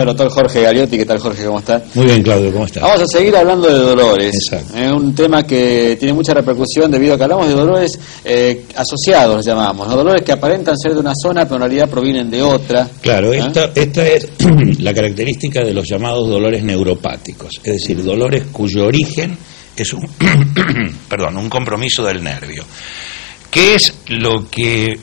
El doctor Jorge Galiotti. ¿Qué tal, Jorge? ¿Cómo está? Muy bien, Claudio, ¿cómo estás? Vamos a seguir hablando de dolores. Exacto. Es un tema que tiene mucha repercusión debido a que hablamos de dolores asociados, los llamamos, ¿no? Dolores que aparentan ser de una zona, pero en realidad provienen de otra. Claro, esta es la característica de los llamados dolores neuropáticos, es decir, dolores cuyo origen es un compromiso del nervio. ¿Qué es lo que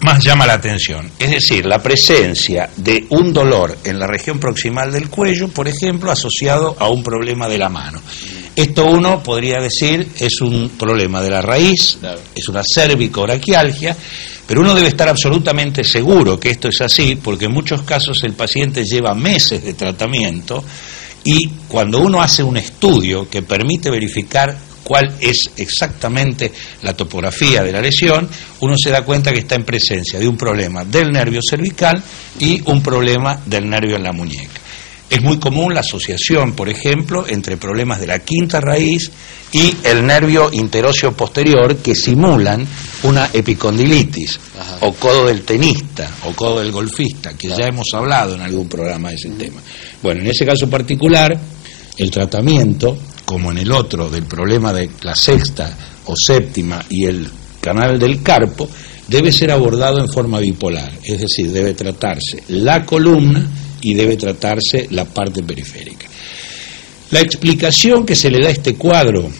más llama la atención? Es decir, la presencia de un dolor en la región proximal del cuello, por ejemplo, asociado a un problema de la mano. Esto uno podría decir es un problema de la raíz, es una cervicobraquialgia, pero uno debe estar absolutamente seguro que esto es así, porque en muchos casos el paciente lleva meses de tratamiento y cuando uno hace un estudio que permite verificar cuál es exactamente la topografía de la lesión, uno se da cuenta que está en presencia de un problema del nervio cervical y un problema del nervio en la muñeca. Es muy común la asociación, por ejemplo, entre problemas de la quinta raíz y el nervio interóseo posterior que simulan una epicondilitis. Ajá. O codo del tenista o codo del golfista, que ya hemos hablado en algún programa de ese tema. Bueno, en ese caso particular, el tratamiento, como en el otro del problema de la sexta o séptima y el canal del carpo, debe ser abordado en forma bipolar, es decir, debe tratarse la columna y debe tratarse la parte periférica. La explicación que se le da a este cuadro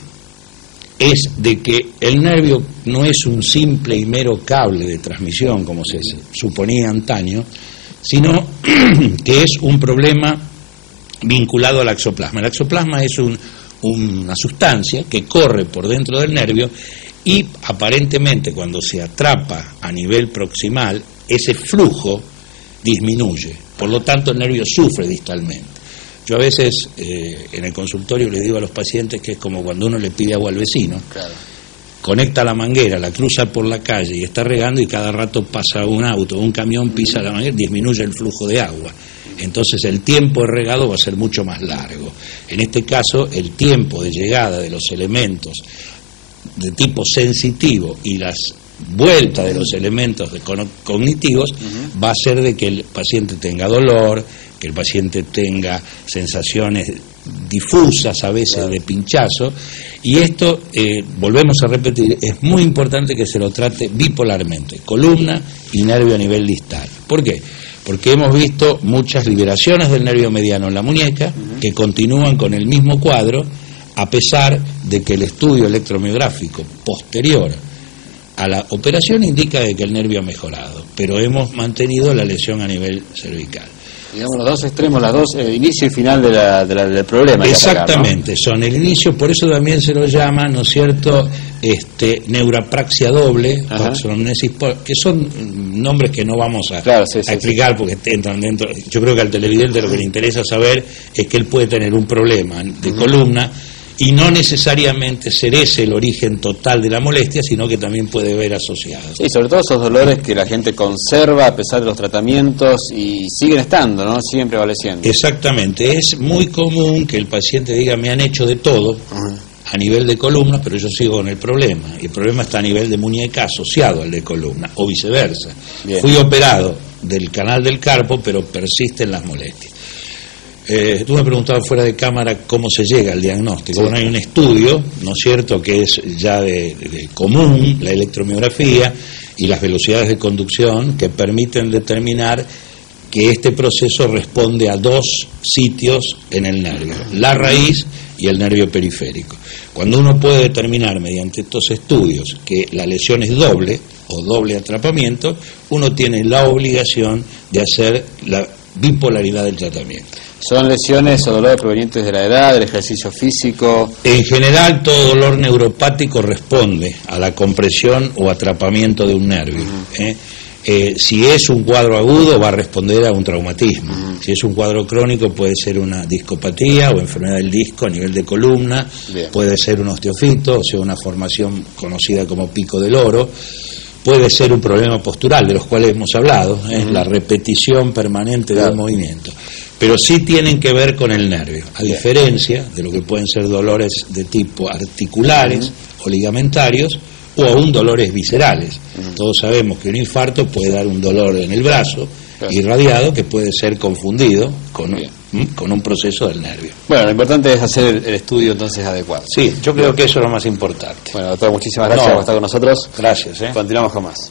es de que el nervio no es un simple y mero cable de transmisión, como se suponía antaño, sino que es un problema vinculado al axoplasma. El axoplasma es una sustancia que corre por dentro del nervio y aparentemente cuando se atrapa a nivel proximal, ese flujo disminuye. Por lo tanto, el nervio sufre distalmente. Yo a veces en el consultorio les digo a los pacientes que es como cuando uno le pide agua al vecino. Claro. Conecta la manguera, la cruza por la calle y está regando y cada rato pasa un auto, un camión pisa la manguera, disminuye el flujo de agua. Entonces el tiempo de regado va a ser mucho más largo. En este caso, el tiempo de llegada de los elementos de tipo sensitivo y las vueltas de los elementos cognitivos va a ser de que el paciente tenga dolor, que el paciente tenga sensaciones difusas a veces de pinchazo, y esto, volvemos a repetir, es muy importante que se lo trate bipolarmente, columna y nervio a nivel distal. ¿Por qué? Porque hemos visto muchas liberaciones del nervio mediano en la muñeca que continúan con el mismo cuadro a pesar de que el estudio electromiográfico posterior a la operación indica de que el nervio ha mejorado, pero hemos mantenido la lesión a nivel cervical. Digamos, los dos extremos, las dos, inicio y final del problema. Exactamente, ¿no? Son el inicio, por eso también se lo llama, ¿no es cierto?, neurapraxia doble, que son nombres que no vamos a explicar porque entran dentro. Yo creo que al televidente lo que le interesa saber es que él puede tener un problema de columna y no necesariamente ser ese el origen total de la molestia, sino que también puede haber asociados. Sí, sobre todo esos dolores que la gente conserva a pesar de los tratamientos y siguen estando, ¿no? Siguen prevaleciendo. Exactamente, es muy común que el paciente diga, me han hecho de todo a nivel de columna, pero yo sigo con el problema, y el problema está a nivel de muñeca asociado al de columna, o viceversa. Bien. Fui operado del canal del carpo, pero persisten las molestias. Tú me preguntabas fuera de cámara cómo se llega al diagnóstico. Sí. Bueno, hay un estudio, ¿no es cierto?, que es ya de común, la electromiografía y las velocidades de conducción que permiten determinar que este proceso responde a dos sitios en el nervio, la raíz y el nervio periférico. Cuando uno puede determinar mediante estos estudios que la lesión es doble o doble atrapamiento, uno tiene la obligación de hacer la bipolaridad del tratamiento. ¿Son lesiones o dolores provenientes de la edad, del ejercicio físico? En general, todo dolor neuropático responde a la compresión o atrapamiento de un nervio. Si es un cuadro agudo, va a responder a un traumatismo. Si es un cuadro crónico, puede ser una discopatía o enfermedad del disco a nivel de columna. Bien. Puede ser un osteofito, o sea, una formación conocida como pico del oro. Puede ser un problema postural, de los cuales hemos hablado, la repetición permanente del movimiento. Pero sí tienen que ver con el nervio, a diferencia de lo que pueden ser dolores de tipo articulares o ligamentarios o aún dolores viscerales. Todos sabemos que un infarto puede dar un dolor en el brazo irradiado que puede ser confundido con un proceso del nervio. Bueno, lo importante es hacer el estudio entonces adecuado. Sí, yo creo que eso es lo más importante. Bueno, doctor, muchísimas gracias por estar con nosotros. Gracias. Continuamos con más.